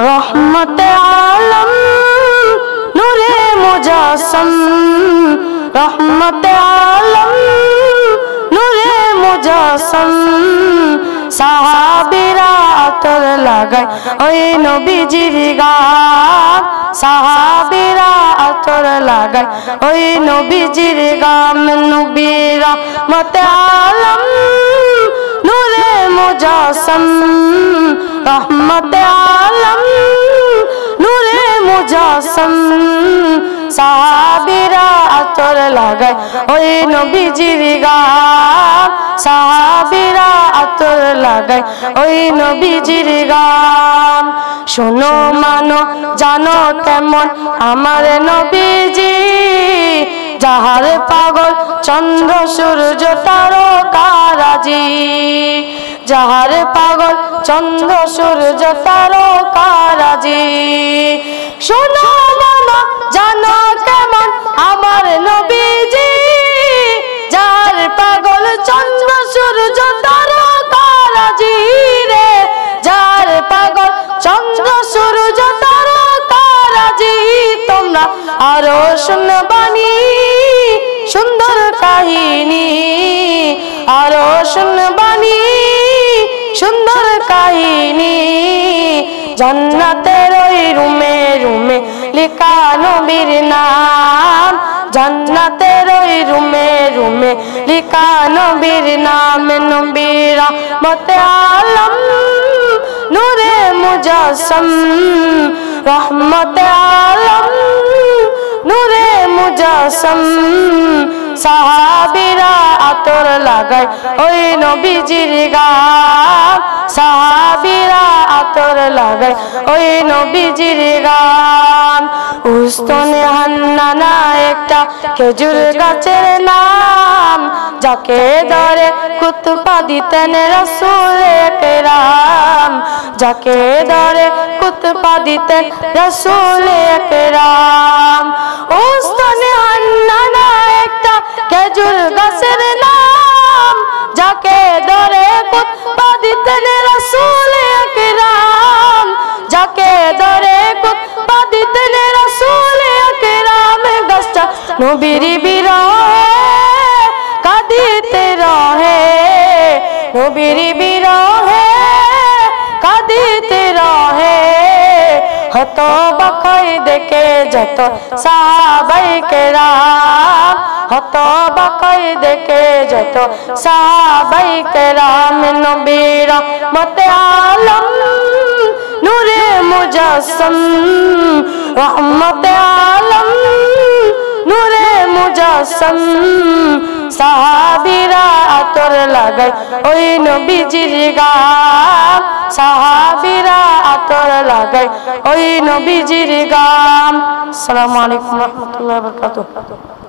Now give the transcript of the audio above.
রহমতে আলম নূরে মুজাসসাম রহমতে আলম নূরে মুজাসসাম সাহাবীরা আতর লাগায় ওই নবীজির গান সাহাবীরা আতর লাগায় ওই নবীজির গান নবীরা রহমতে আলম নূরে মুজাসসাম রহমতে আলম নূরে মুজাসসাম সাহাবীরা আতর লাগায় ওই নবীজির গান সাহাবীরা আতর লাগায় ওই নবীজির গান শোনো মানো জানো তেমন আমার নবীজি যাহার পাগল চন্দ্র সূর্য তারকারাজি যাহার পাগল চন্দ্র সূর্য তারকারাজি শোনো মানো জানো কেমন আমার নবীজি যাহার পাগল চন্দ্র সূর্য তারকারাজি রে যাহার পাগল চন্দ্র সূর্য তারকারাজি তোমরা আরো শুনবানি সুন্দর কাহিনী আরো শুনবানি সুন্দর কাহিনী জান্নাতের ওই রুমে রুমে লেখা নবীর নাম জান্নাতের ওই রুমে রুমে লেখা নবীর নাম নবীর রহমতে আলম নূরে মুজাসসাম রহমতে আলম নূরে মুজাসসাম সাহাবীরা আতর লাগায় ওই নবীজির গান সাহাবীরা আতর লাগায় ওই নবীজির গান উস্তনে হান্নানা একটা খেজুর গাছের নাম যাকে ধরে খুতবা দিতেন রাসূল আকরাম যাকে ধরে খুতবা দিতেন রাসূল আকরাম উস্তনে হান্নানা একটা খেজুর গাছের নাম যাকে ধরে খুতবা দিতেন রাসূল আকরাম যাকে ধরে খুতবা দিতেন রাসূল আকরাম গাছটা নবীর বিরহে কাঁদিতে রহে নবীর বিরহে কাঁদিতে রহে হত বাকাই দেখে যত সাহাবাই কেরাম হত বাকাই দেখে যত সাহাবাই কেরাম নবীর রহমতে আলম নূরে মুজাসসাম রহমতে আলম নূরে মুজাসসাম সাহাবীরা আতর লাগায় ওই নবীজির গান সাহাবীরা আতর লাগায় ওই নবীজির গান আসসালামু আলাইকুম ওয়া রাহমাতুল্লাহি ওয়া বারাকাতুহু